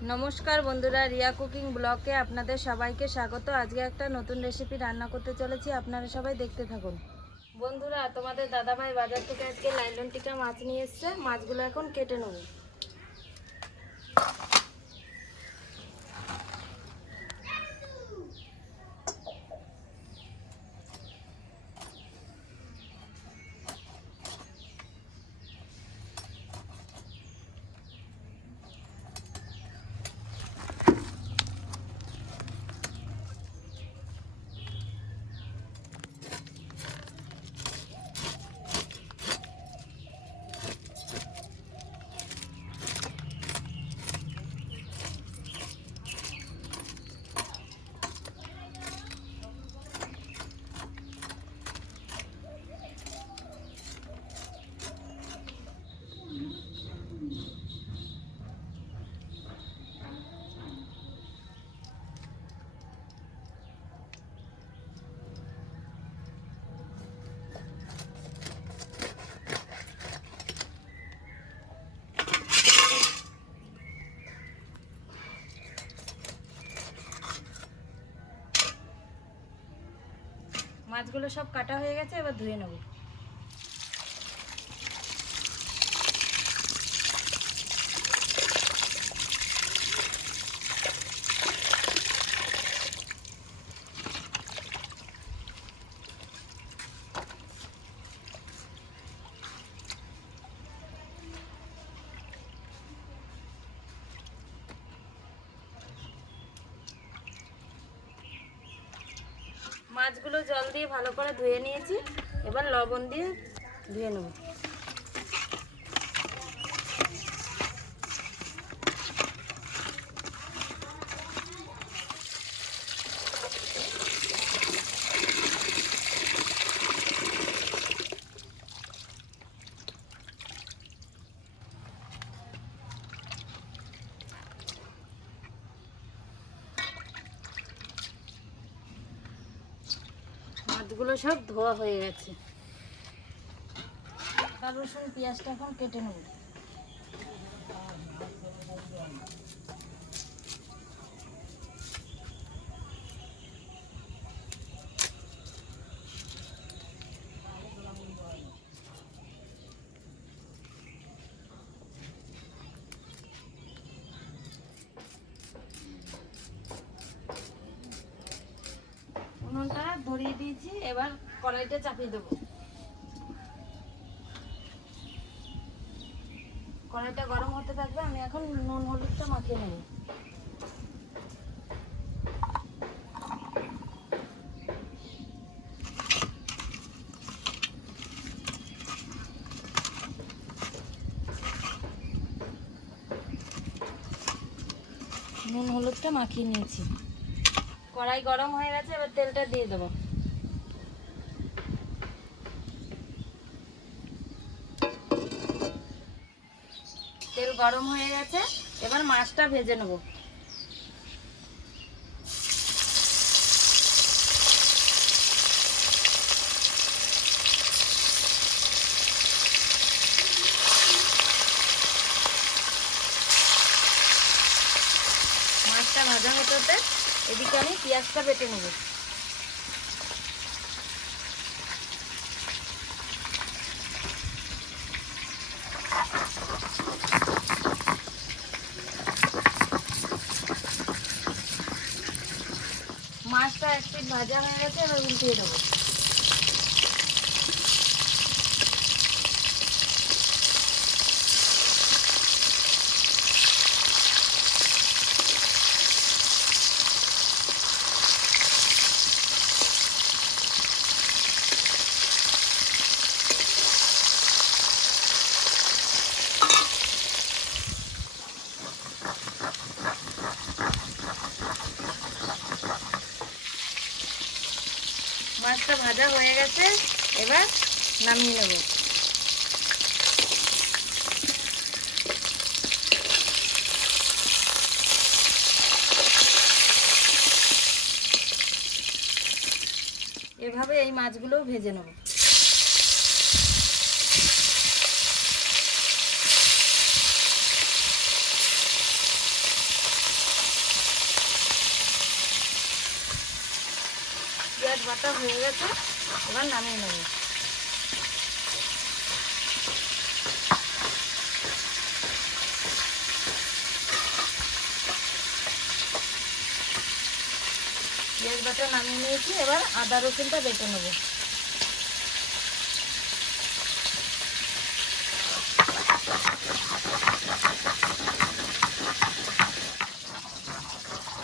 नमस्कार बंधुरा रिया कुकिंग ब्लगे आपनादेर सबाइके स्वागत। आज के एक नतून रेसिपि रान्ना करते चलेछि, आपनारा सबाई देखते थाकुन। बंधुरा तोमादेर दादा भाई बाजार थेके आजके लाइलन टिका माछ निये एसेछे, माछगुलो एखन केटे नेब। মাছগুলো সব কাটা হয়ে গেছে, এবার ধুয়ে নেব। মাছগুলো জল দিয়ে ভালো করে ধুয়ে নিয়েছি, এবার লবণ দিয়ে ধুয়ে নেব। মাছগুলো সব ধোয়া হয়ে গেছে। আদা রসুন পেঁয়াজটা এখন কেটে নেব। উনুনটা ধরিয়ে দিয়েছি, এবার কড়াইটা চাপিয়ে দেবো। কড়াইটা গরম হতে থাকবে, আমি এখন নুন হলুদটা মাখিয়ে নেব। নুন হলুদটা মাখিয়ে নিয়েছি। কড়াই গরম হয়ে গেছে, এবার তেলটা দিয়ে দেবো। তেল গরম হয়ে গেছে, এবার মাছটা ভেজে নেব। মাছটা ভাজা হতে হতে এদিকে আমি পেঁয়াজটা বেটে নেব। মাছটা এক পিঠ ভাজা হয়ে গেছে, এবার উল্টিয়ে দেবো। মাছটা ভাজা হয়ে গেছে, এবার নামিয়ে নেব। এভাবে এই মাছগুলোও ভেজে নেব। পেঁয়াজ বাটা হয়ে গেছে, এবার নামিয়ে নেব। পেঁয়াজ বাটা নামিয়ে নিয়েছি, এবার আদা রসুনটা বেটে নেব।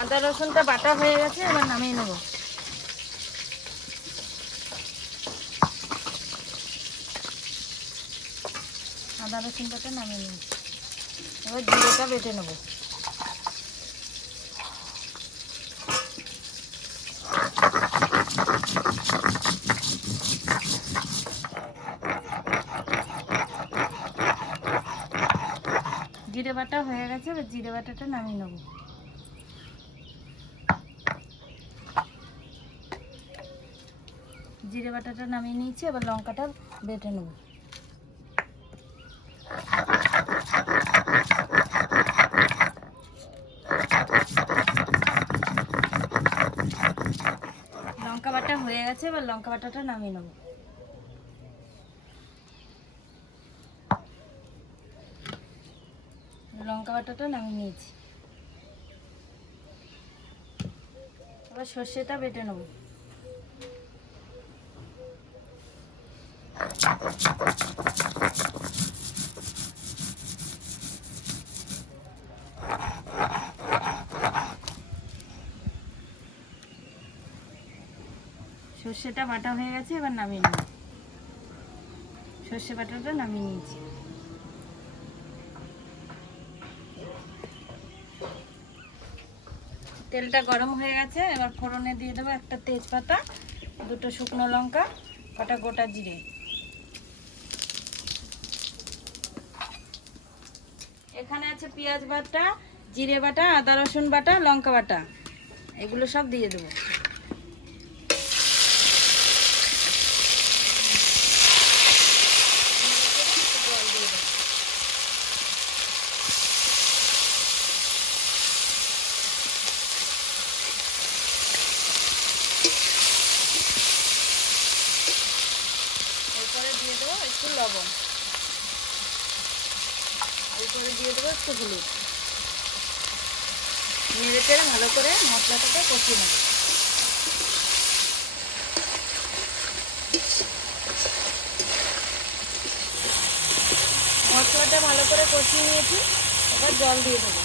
আদা রসুনটা বাটা হয়ে গেছে, এবার নামিয়ে নেব। আদা রসুন বাটা নামিয়ে নিয়েছি, এবার জিরেটা বেটে নেব। জিরে বাটা হয়ে গেছে, এবার জিরে বাটাটা নামিয়ে নেব। জিরে বাটাটা নামিয়ে নিয়েছি, এবার লঙ্কাটা বেটে নেব। লঙ্কা বাটা হয়ে গেছে, এবার লঙ্কা বাটাটা নামিয়ে নেব। লঙ্কা বাটাটা নামিয়ে নিয়েছি, এবার সর্ষেটা বেটে নেব। সর্ষেটা বাটা হয়ে গেছে, এবার নামিয়ে নেব। সর্ষে বাটাটা নামিয়ে নিয়েছি। তেলটা গরম হয়ে গেছে, এবার ফোড়নে দিয়ে দেবো একটা তেজপাতা, দুটো শুকনো লঙ্কা, কটা গোটা জিরে। এখানে আছে পেঁয়াজ বাটা, জিরে বাটা, আদা রসুন বাটা, লঙ্কা বাটা, এগুলো সব দিয়ে দেবো। এরপরে দিয়ে দেবো একটু লবণ, এরপরে দিয়ে দেবো একটু হলুদ। নেড়ে চেড়ে ভালো করে মশলাটাকে কষিয়ে নেব। মশলাটা ভালো করে কষিয়ে নিয়েছি, এবার জল দিয়ে দেবো।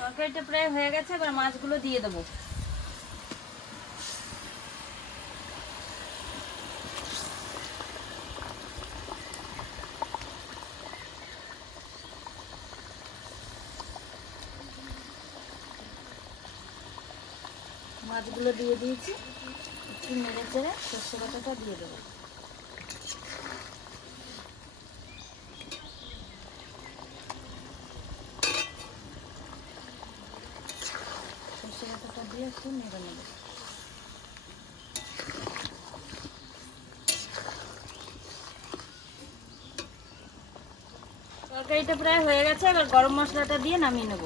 তরকারিটা প্রায় হয়ে গেছে, এবার মাছগুলো দিয়ে দেবো। মাছগুলো দিয়ে দিয়েছি, একটু নেড়ে চেড়ে সর্ষে বাটাটা দিয়ে দেবো। সর্ষে বাটাটা দিয়ে একটু নেড়ে নেব। তরকারিটা প্রায় হয়ে গেছে, এবার গরম মশলাটা দিয়ে নামিয়ে নেব।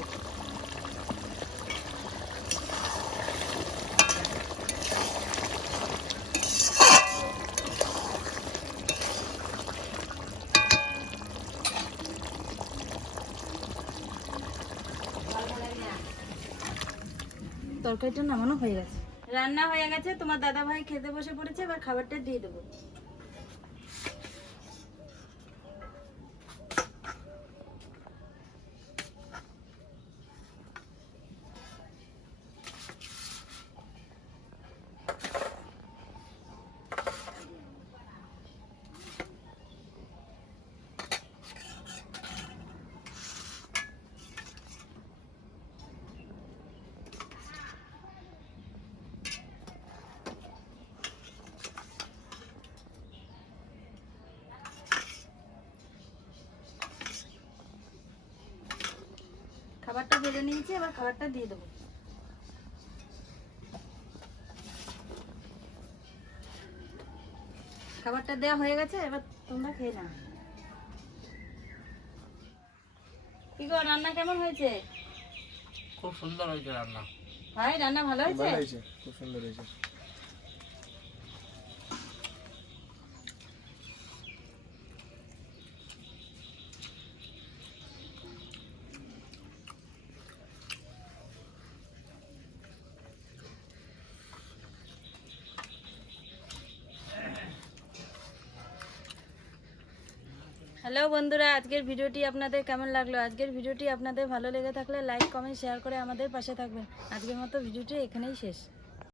তরকারিটা নামানো হয়ে গেছে, রান্না হয়ে গেছে। তোমার দাদা ভাই খেতে বসে পড়েছে, এবার খাবারটা দিয়ে দেবো। খাবারটা ভেজে নিয়েছি, এবার খাবারটা দিয়ে দেবো। খাবারটা দেওয়া হয়ে গেছে, এবার তোমরা খেয়ে নাও। কি গো, রান্না কেমন হয়েছে? খুব সুন্দর হয়েছে রান্না। ভাই রান্না ভালো হয়েছে? ভালো হয়েছে, খুব সুন্দর হয়েছে। হ্যালো বন্ধুরা, আজকের ভিডিওটি আপনাদের কেমন লাগলো? আজকের ভিডিওটি আপনাদের ভালো লেগে থাকলে লাইক কমেন্ট শেয়ার করে আমাদের পাশে থাকবেন। আজকের মতো ভিডিওটি এখানেই শেষ।